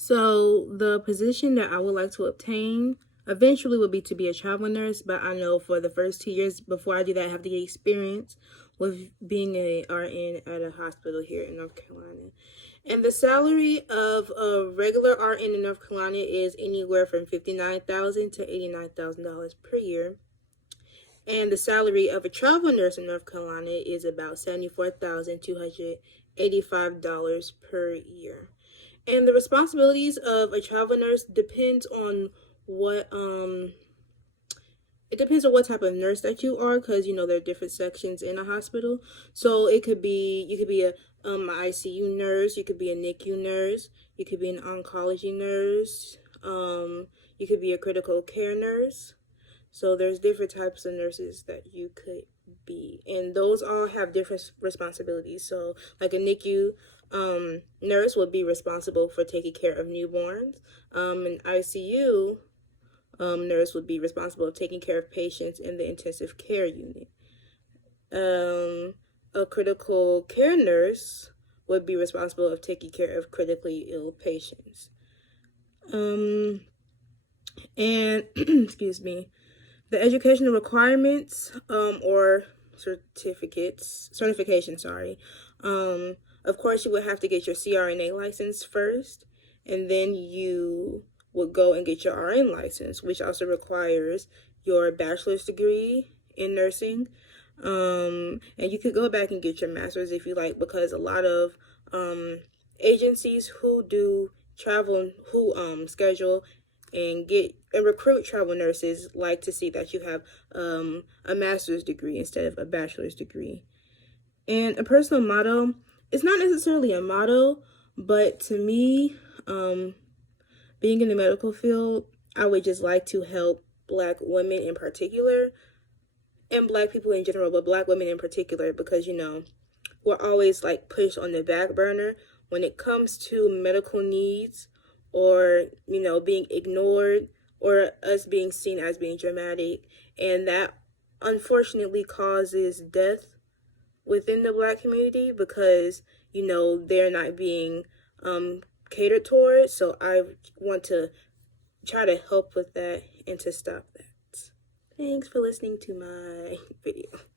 So the position that I would like to obtain eventually would be to be a travel nurse, but I know for the first 2 years before I do that, I have to get experience with being a RN at a hospital here in North Carolina. And the salary of a regular RN in North Carolina is anywhere from $59,000 to $89,000 per year. And the salary of a travel nurse in North Carolina is about $74,285 per year. And the responsibilities of a travel nurse depends on what it depends on what type of nurse that you are, because there are different sections in a hospital. So you could be a ICU nurse, you could be a NICU nurse, you could be an oncology nurse, you could be a critical care nurse. So there's different types of nurses that you could be, and those all have different responsibilities. So like a NICU nurse would be responsible for taking care of newborns. An ICU nurse would be responsible for taking care of patients in the intensive care unit. A critical care nurse would be responsible of taking care of critically ill patients. And excuse me, the educational requirements or certification, sorry. Of course, you would have to get your CRNA license first, and then you would go and get your RN license, which also requires your bachelor's degree in nursing. And you could go back and get your master's if you like, because a lot of agencies who do travel, who schedule and recruit travel nurses like to see that you have a master's degree instead of a bachelor's degree. And a personal motto, it's not necessarily a motto, but to me, being in the medical field, I would just like to help Black women in particular, and Black people in general, but Black women in particular, because we're always like pushed on the back burner when it comes to medical needs, or being ignored, or us being seen as being dramatic, and that unfortunately causes death within the Black community, because they're not being catered towards. So I want to try to help with that and to stop that. Thanks for listening to my video.